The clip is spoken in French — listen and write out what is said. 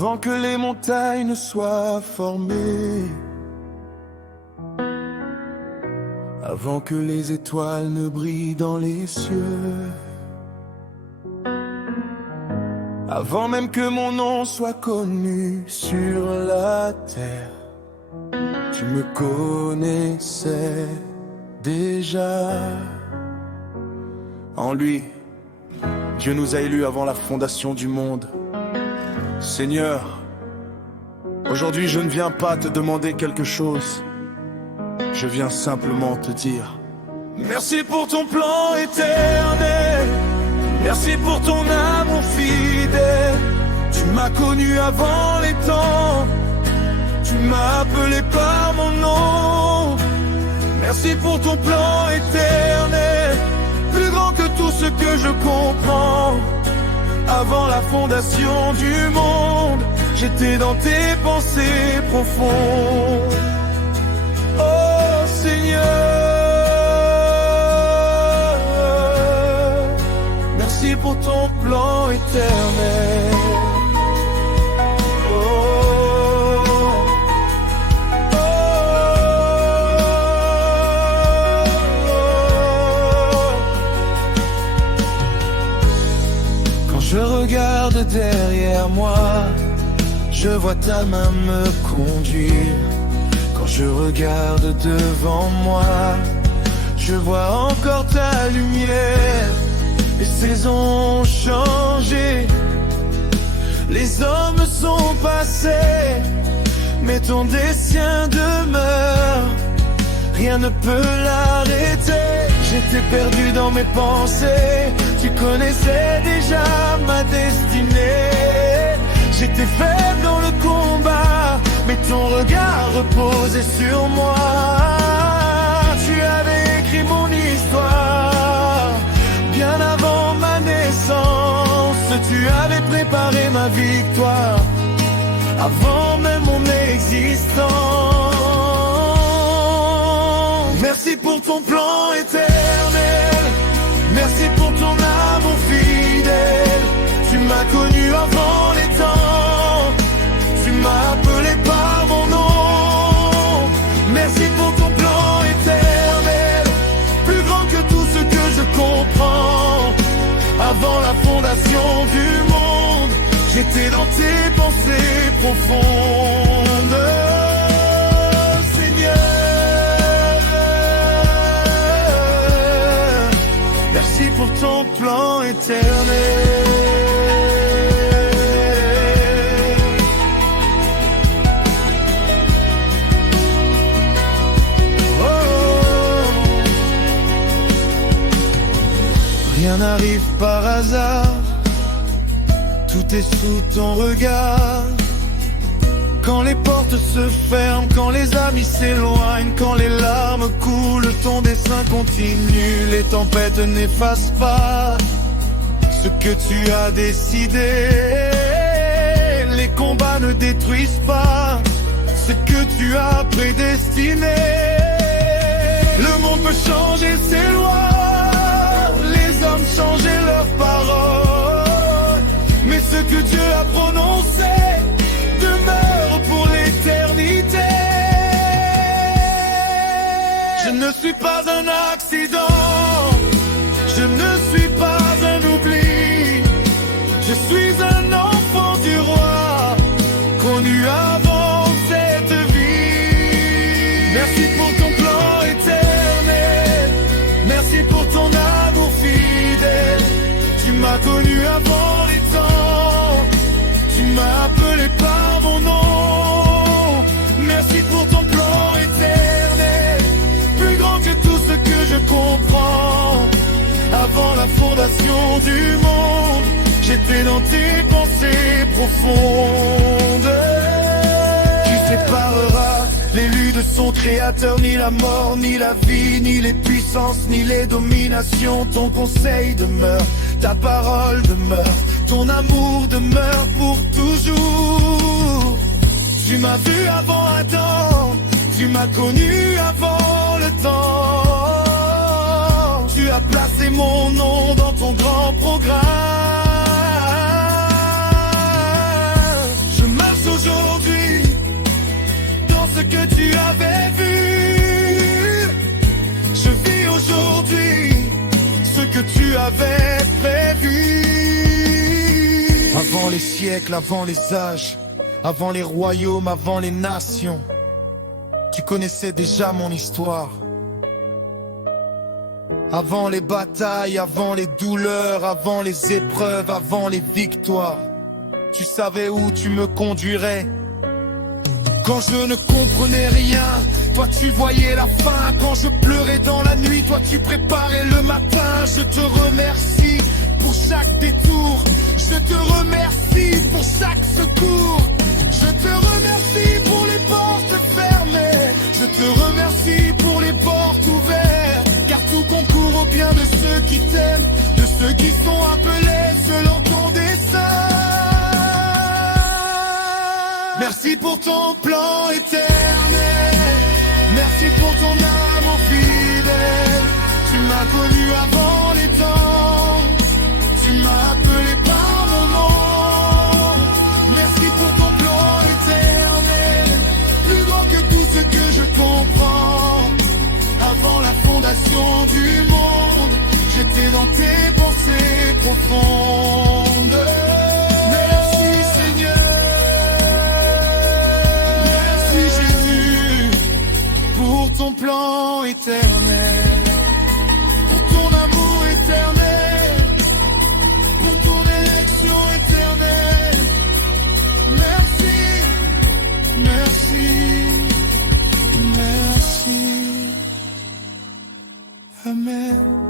avant que les montagnes ne soient formées, avant que les étoiles ne brillent dans les cieux, avant même que mon nom soit connu sur la terre. Tu me connaissais déjà. En lui, Dieu nous a élus avant la fondation du monde. Seigneur, aujourd'hui je ne viens pas te demander quelque chose. Je viens simplement te dire merci pour ton plan éternel. Merci pour ton amour fidèle. Tu m'as connu avant les temps. Tu m'as appelé par mon nom. Merci pour ton plan éternel, plus grand que tout ce que je comprends. Avant la fondation du monde, j'étais dans tes pensées profondes. Oh Seigneur, merci pour ton plan éternel. Je regarde derrière moi, je vois ta main me conduire. Quand je regarde devant moi, je vois encore ta lumière. Les saisons ont changé, les hommes sont passés, mais ton dessein demeure. Rien ne peut l'arrêter. J'étais perdu dans mes pensées, tu connaissais déjà ma destinée. J'étais faible dans le combat, mais ton regard reposait sur moi. Tu avais écrit mon histoire, bien avant ma naissance. Tu avais préparé ma victoire, avant même mon existence. Merci pour ton plan éternel. Merci pour ton amour fidèle. Tu m'as connu avant les temps. Tu m'as appelé par mon nom. Merci pour ton plan éternel, plus grand que tout ce que je comprends. Avant la fondation du monde, j'étais dans tes pensées profondes. Merci pour ton plan éternel. Oh. Rien n'arrive par hasard, tout est sous ton regard. Quand les portes se ferment, quand les amis s'éloignent, quand les larmes coulent, ton dessein continue. Les tempêtes n'effacent pas ce que tu as décidé. Les combats ne détruisent pas ce que tu as prédestiné. Le monde peut changer ses lois, les hommes changer leurs paroles, mais ce que Dieu a prononcé demeure pour l'éternité. Je ne suis pas un accident, je ne suis pas un oubli. Je suis un enfant du roi, connu avant cette vie. Merci pour ton plan éternel, merci pour ton amour fidèle. Tu m'as connu avant les temps, tu m'as appelé par mon nom. Merci pour ton plan éternel, plus grand que tout ce que je comprends. Avant la fondation du monde, j'étais dans tes pensées profondes. Tu sépareras l'élu de son créateur, ni la mort, ni la vie, ni les puissances, ni les dominations. Ton conseil demeure, ta parole demeure, ton amour demeure pour toujours. Tu m'as vu avant Adam, tu m'as connu avant le temps. Tu as placé mon nom dans ton grand programme. Je tu avais vu. Je vis aujourd'hui ce que tu avais prévu. Avant les siècles, avant les âges, avant les royaumes, avant les nations, tu connaissais déjà mon histoire. Avant les batailles, avant les douleurs, avant les épreuves, avant les victoires, tu savais où tu me conduirais. Quand je ne comprenais rien, toi tu voyais la fin. Quand je pleurais dans la nuit, toi tu préparais le matin. Je te remercie pour chaque détour, je te remercie pour chaque secours. Je te remercie pour les portes fermées, je te remercie pour les portes ouvertes. Car tout concourt au bien de ceux qui t'aiment, de ceux qui sont appelés selon ton dessein. Merci pour ton plan éternel, merci pour ton amour fidèle. Tu m'as connu avant les temps, tu m'as appelé par mon nom. Merci pour ton plan éternel, plus grand que tout ce que je comprends. Avant la fondation du monde, j'étais dans tes pensées profondes. Merci Seigneur, merci Jésus, pour ton plan éternel, pour ton amour éternel, pour ton élection éternelle. Merci, merci, merci. Amen.